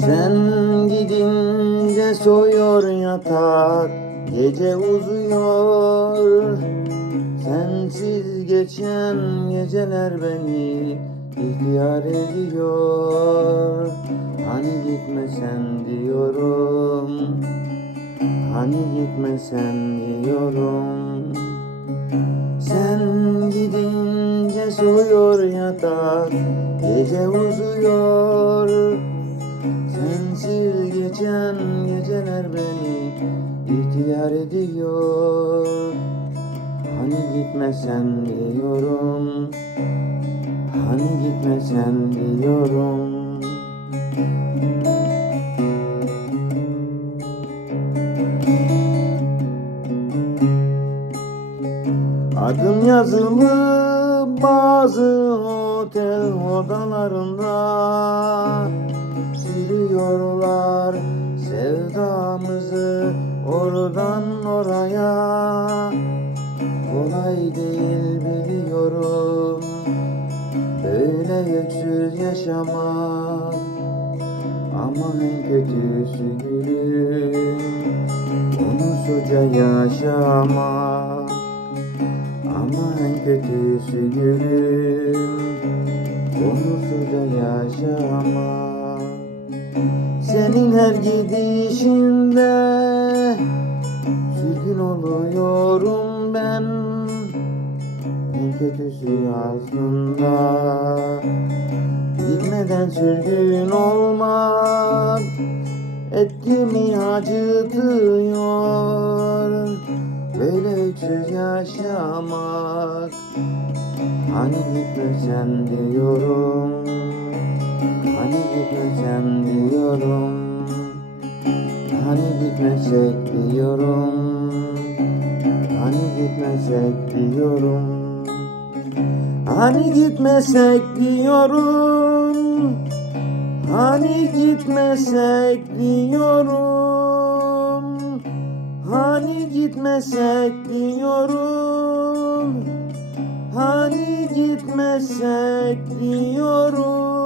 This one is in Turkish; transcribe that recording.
Sen gidince soyuyor yatak Gece uzuyor. Sensiz geçen geceler beni ihtiyar ediyor. Hani gitmesen diyorum Hani gitmesen diyorum. Sen gidince soyuyor yatak Gece uzuyor Sensiz geçen geceler beni ihtiyar ediyor. Hani gitmesen diyorum Hani gitmesen diyorum. Adım yazılı bazı otel odalarında Siliyorlar sevdamızı oradan oraya. Kolay değil biliyorum Böyle yüksüz yaşamak. Ama en kötüsü gülüm Unusuca yaşamak. Ama en kötüsü gülüm Unusuca yaşamak Senin her gidişinde Sürgün oluyorum ben. En kötüsü aslında Gitmeden sürgün olmak Etimi acıtıyor. Böyle öksüz yaşamak Hani gitmesen diyorum. Hani gitmesen diyorum. Hani gitmesek diyorum. Hani gitmesek diyorum. Hani gitmesek diyorum. Hani gitmesek diyorum. Hani gitmesek diyorum Hani gitmesek diyorum